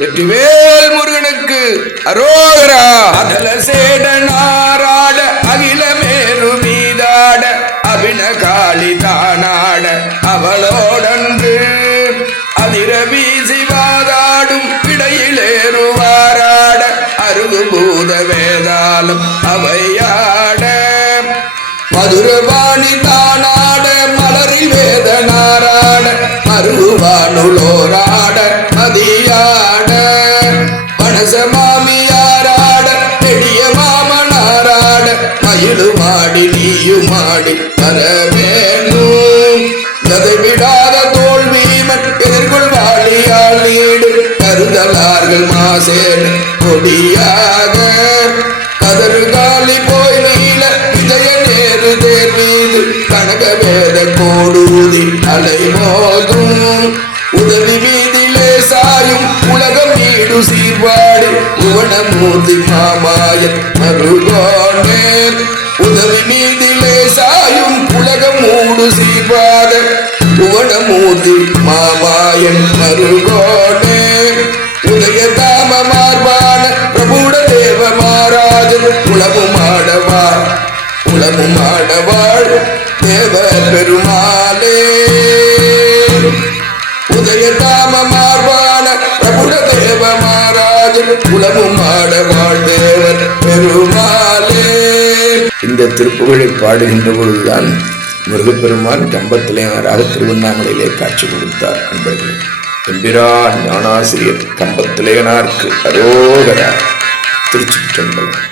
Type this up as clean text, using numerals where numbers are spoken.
வெற்றிவேல் முருகனுக்கு அரோகரா. அதல சேடனாராட அகில மேரு மீதாட அபின காளி தானாட அவளோடன்று அதிர வீசி வாதாடும் இடையிலேறுவாராட அருகு பூத வேதாளம் அவையாட மதுரவாணி தானாட மலரில் வேதனாராட மருவானுளோராட மதியாட மனசமாமியாராட நெடிய மாமனாராட மயிலுமாடி நீயுமாடி வரவேணும் கதை விடாத தோல்விமன் எதிர்கொள் வாழியால் நீடு கருதலார்கள் மாசேன் கொடியாக கதறு காலி போய் நீல விஜய நேரு தேர் மீது கனக வேத கோடூதி அலை மோதும் உதவி மீதிலே சாயும் உலகம் வீடு சீர்வாடு புவனமூர்த்தி மாமாயன் மருகோனே உதவி மீதிலே சாயும் உலகம் மூடு சீர்வாத புவனமூர்த்தி மாமாயன் மருகோனே உதய தாம மார்பான பிரபுட தேவ மாராஜன் உளமுமாடவாள் தேவ பெருமாளே உதய தாம மார்பான பிரபுட தேவ மாராஜன் உளமுமாடவாள் தேவர் பெருமாளே. இந்த திருப்புகழை பாடுகின்ற பொழுதுதான் முருகப்பெருமான் கம்பத்திலேயராக திருவண்ணாமலையிலே காட்சி கொடுத்தார். அன்பர்களே, எம்பிரான் ஞானாசிரியர் கம்பத்திலேயனாருக்கு அரோகரா. திருச்சிற்றம்பலம்.